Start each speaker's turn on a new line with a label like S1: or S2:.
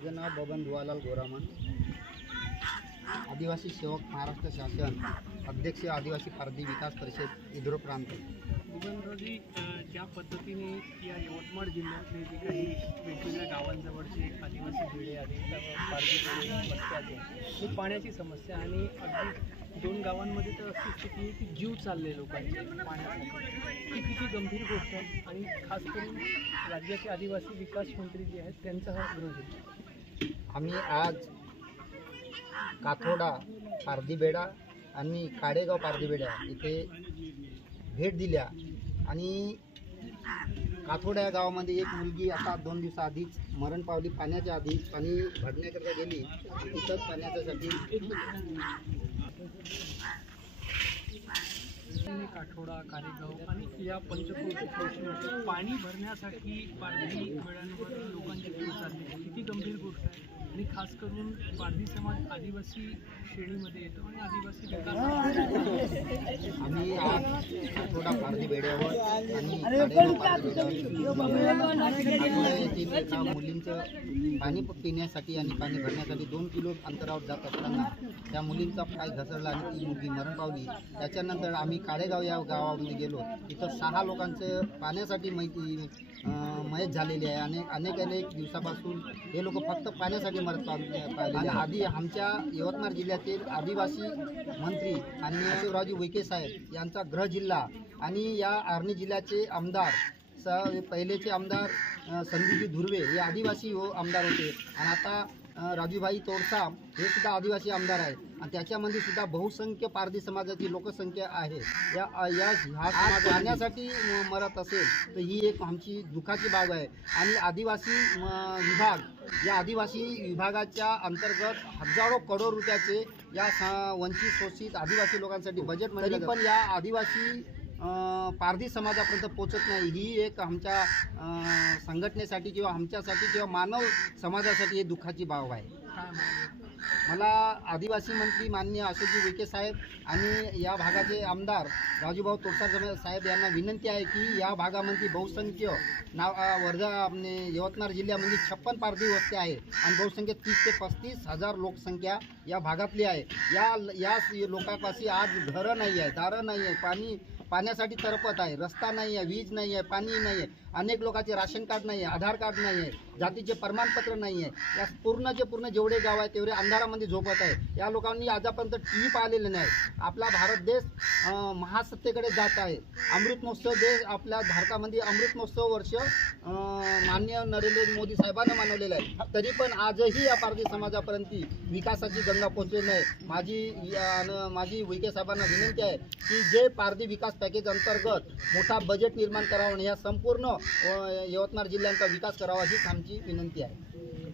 S1: माझं नाव बबन दुवालाल गोरामन. आदिवासी सेवक महाराष्ट्र शासन अध्यक्ष आदिवासी भारतीय विकास परिषद इद्रो प्रांत.
S2: भूपेंद्रजी ज्या पद्धतीने या यवतमाळ जिल्ह्यातले जे काही वेगवेगळ्या गावांजवळचे आदिवासी जिल्हे आहेत आहेत ही पाण्याची समस्या आणि अगदी दोन गावांमध्ये तर अशी स्थिती आहे की जीव चालले लोकांचे पाण्यासाठी. ही किती गंभीर गोष्ट आहे आणि खास करून राज्याचे आदिवासी विकास मंत्री जे आहेत त्यांचा हा गृह आहे.
S1: आम्ही आज काथोडा पारधीबेडा आणि काडेगाव पारधीबेडा इथे भेट दिल्या. आणि काथोडा या गावामध्ये एक मुलगी आता दोन दिवसाआधीच मरण पावली पाण्याच्या आधी पाणी भरण्याकरता गेली. तिथंच पाण्याच्यासाठी
S2: आणि काठोडा कारेगाव आणि या पंचक्रोशी पाणी भरण्यासाठी पारधी वेळांवर लोकांची जीव चालली. किती गंभीर गोष्ट आहे. आणि खास करून पारधी समाज आदिवासी श्रेणीमध्ये येतो आणि आदिवासी विकास
S1: आम्ही आज काथोडा पारधीबेड्यावर आणि मुलींचं पाणी पिण्यासाठी आणि पाणी भरण्यासाठी दोन किलो अंतरावर जात असताना त्या मुलींचा पाय घसरला आणि ती मुलगी मरण पावली. त्याच्यानंतर आम्ही काडेगाव या गावामध्ये गेलो. तिथं सहा लोकांचं पाण्यासाठी माहिती मयत झालेली आहे. आणि अनेक अनेक दिवसापासून हे लोक फक्त पाण्यासाठी मरत पाहिले आणि आधी आमच्या यवतमाळ जिल्ह्यातील आदिवासी मंत्री आणि शिवराजी वैके साहेब यांचा गृह जिल्हा आणि या आर्णी जिल्ह्याचे आमदार स पहिलेचे आमदार संदीपजी धुर्वे हे आदिवासी हो आमदार होते. आणि आता राजूभाई तोडसा हे सुद्धा आदिवासी आमदार आहेत. आणि त्याच्यामध्ये सुद्धा बहुसंख्य पारधी समाजाची लोकसंख्या आहे. या या ह्या समाज मरत असेल तर ही एक आमची दुःखाची बाब आहे. आणि आदिवासी विभाग या आदिवासी विभागाच्या अंतर्गत हजारो करोड रुपयाचे या वंचित शोषित आदिवासी लोकांसाठी बजेट तरी पण या आदिवासी पारधी समाजापर्यंत पोचत नाही. ही एक आमच्या संघटनेसाठी किंवा आमच्यासाठी किंवा मानव समाजासाठी हे दुःखाची बाब आहे. मला आदिवासी मंत्री माननीय अशोकजी विखे साहेब आणि या भागाचे आमदार राजूभाऊ तोडसार साहेब यांना विनंती आहे की या भागामध्ये बहुसंख्य नाव वर्धा यवतमाळ जिल्ह्यामध्ये छप्पन पारधी वस्ती आहे आणि बहुसंख्य तीस ते पस्तीस हजार लोकसंख्या या भागातली आहे. या या लोकांपाशी आज घरं नाही आहे दारं नाही आहे पाणी पाण्यासाठी तरपत आहे. रस्ता नाही आहे वीज नाही आहे पाणी नाही आहे अनेक लोकांचे राशन कार्ड नाही आहे आधार कार्ड नाही आहे जातीचे प्रमाणपत्र नाही आहे या पूर्णचे पूर्ण जेवढे गाव आहे तेवढे अंधारामध्ये झोपत आहे या लोकांनी आजपर्यंत टी व्ही पाहिलेले नाही. आपला भारत देश महासत्तेकडे जात आहे. अमृत महोत्सव देश आपल्या भारतामध्ये अमृत महोत्सव वर्ष मान्य माननीय नरेंद्र मोदी साहेबांना मानवलेलं आहे. तरी पण आजही या पारधी समाजापर्यंत विकासाची गंगा पोचलेली नाही. माझी या- माझी विखे साहेबांना विनंती आहे की जे पारधी विकास पॅकेज अंतर्गत मोठा बजेट निर्माण करावं आणि या संपूर्ण यवतमाळ जिल्ह्यांचा विकास करावा हीच आमची विनंती आहे